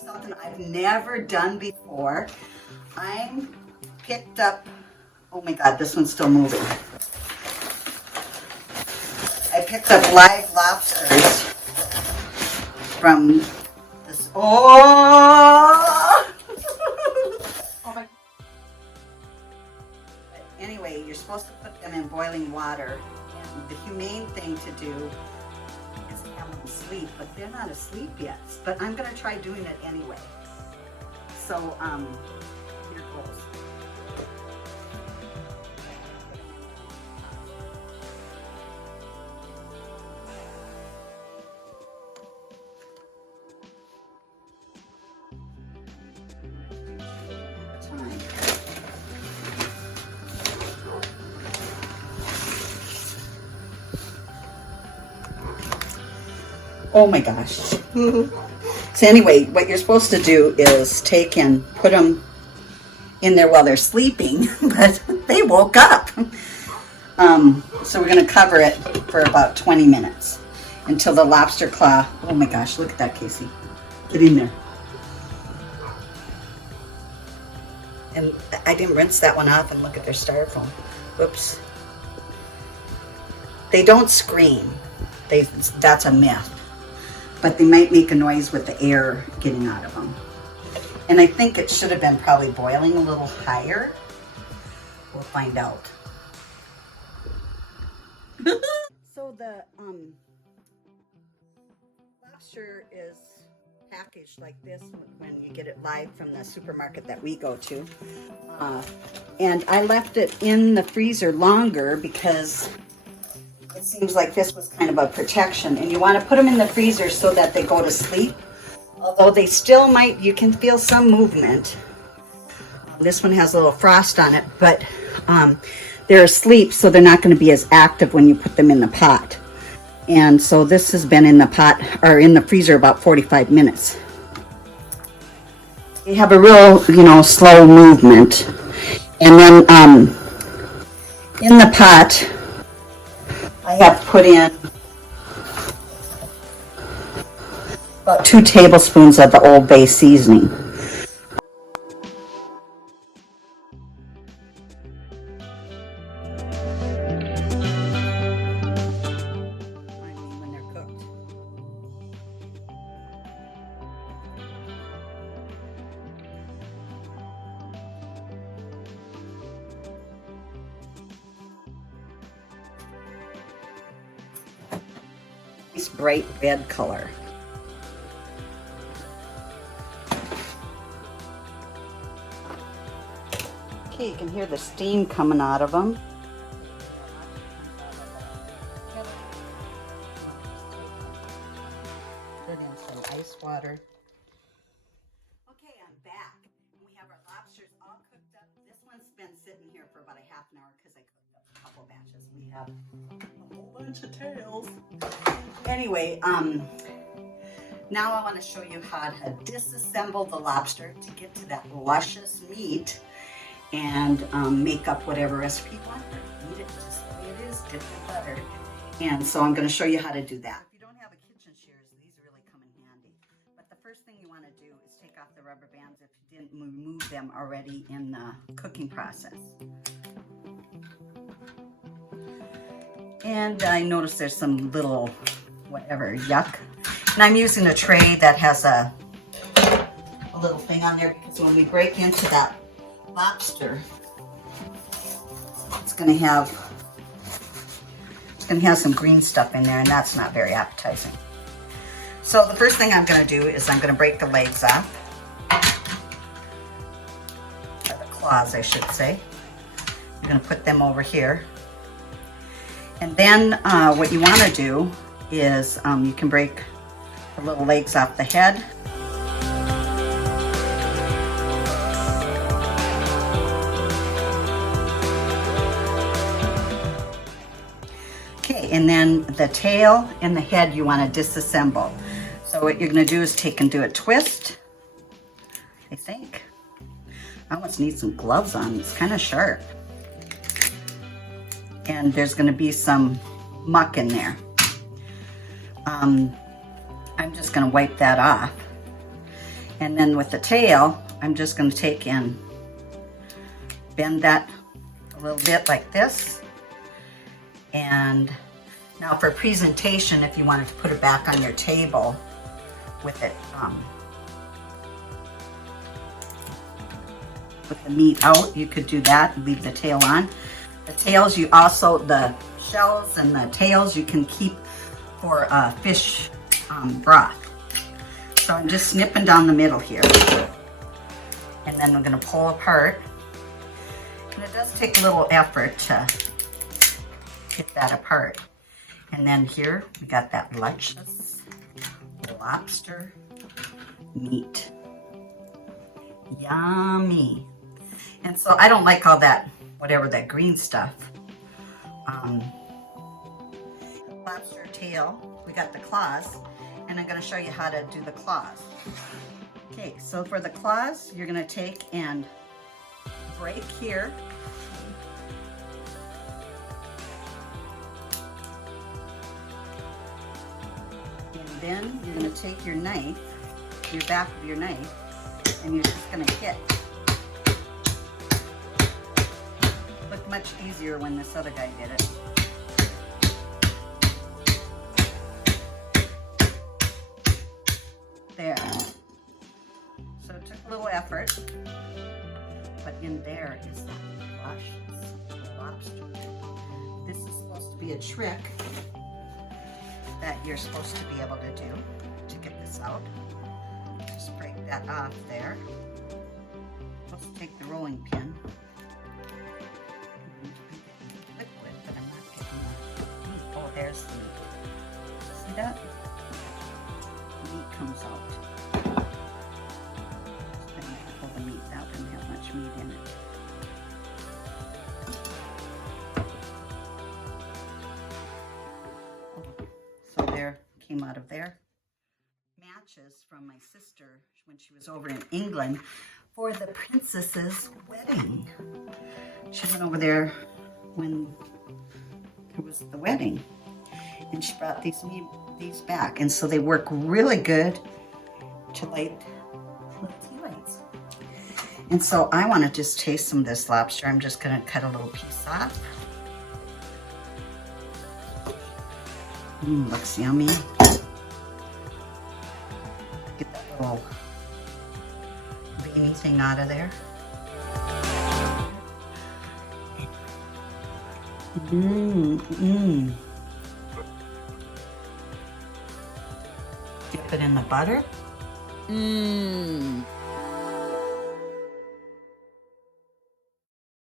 something I've never done before. I picked up, oh my God, this one's still moving. I picked up live lobsters from this, oh! Oh my. Anyway, you're supposed to put them in boiling water. And the humane thing to do is to have them sleep, but they're not asleep yet. But I'm gonna try doing it anyway. So, here goes. Oh my gosh. So anyway, what you're supposed to do is take and put them in there while they're sleeping, but they woke up. So we're going to cover it for about 20 minutes until the lobster claw, oh my gosh, look at that, Casey. Get in there. And I didn't rinse that one off, and look at their styrofoam. Whoops. They don't scream. That's a myth. But they might make a noise with the air getting out of them. And I think it should have been probably boiling a little higher. We'll find out. So the lobster is packaged like this when you get it live from the supermarket that we go to. And I left it in the freezer longer because it seems like this was kind of a protection, and you want to put them in the freezer so that they go to sleep. Although they still might, you can feel some movement. This one has a little frost on it, but they're asleep, so they're not going to be as active when you put them in the pot. And so this has been in the pot, or in the freezer, about 45 minutes. You have a real, slow movement. And then in the pot, I have put in about 2 tablespoons of the Old Bay seasoning. When they're cooked. Nice bright red color. Okay, you can hear the steam coming out of them. Put in some ice water. Okay, I'm back. And we have our lobsters all cooked up. This one's been sitting here for about a half an hour because I cooked up a couple batches. We have a whole bunch of tails. Anyway, now I want to show you how to disassemble the lobster to get to that luscious meat and make up whatever recipe you want. Eat it just the way it is, dip in butter. And so I'm going to show you how to do that. If you don't have a kitchen shears, these really come in handy. But the first thing you want to do is take off the rubber bands if you didn't remove them already in the cooking process. And I noticed there's some little whatever yuck. And I'm using a tray that has a little thing on there because when we break into that lobster, it's gonna have some green stuff in there, and that's not very appetizing. So the first thing I'm gonna do is I'm gonna break the legs off, or the claws I should say. I'm gonna put them over here. And then what you wanna do is you can break the little legs off the head. Okay, and then the tail and the head you want to disassemble. So what you're going to do is take and do a twist, I think. I almost need some gloves on, it's kind of sharp. And there's going to be some muck in there. I'm just going to wipe that off. And then with the tail, I'm just going to take and bend that a little bit like this. And now for presentation, if you wanted to put it back on your table with it, with the meat out, you could do that and leave the tail on. The tails, you also, the shells and the tails you can keep for fish broth. So I'm just snipping down the middle here. And then we're gonna pull apart. And it does take a little effort to get that apart. And then here, we got that luscious lobster meat. Yummy. And so I don't like all that, whatever that green stuff. Lobster tail, we got the claws, and I'm gonna show you how to do the claws. Okay, so for the claws, you're gonna take and break here. And then you're gonna take your knife, your back of your knife, and you're just gonna hit. Looked much easier when this other guy did it. There. So it took a little effort, but in there is the luscious lobster. This is supposed to be a trick that you're supposed to be able to do to get this out. Just break that off there. Let's take the rolling pin. Liquid, but I'm not getting the meat. Oh, there's the meat. See that? The meat comes out. Just going to pull the meat out. Doesn't have much meat in it. So there, came out of there. Matches from my sister when she was over in England for the princess's wedding. She went over there when it was the wedding, and she brought these back, and so they work really good to light tea lights. And so I want to just taste some of this lobster. I'm just going to cut a little piece off. Looks yummy. Get that little veiny thing out of there. Dip it in the butter.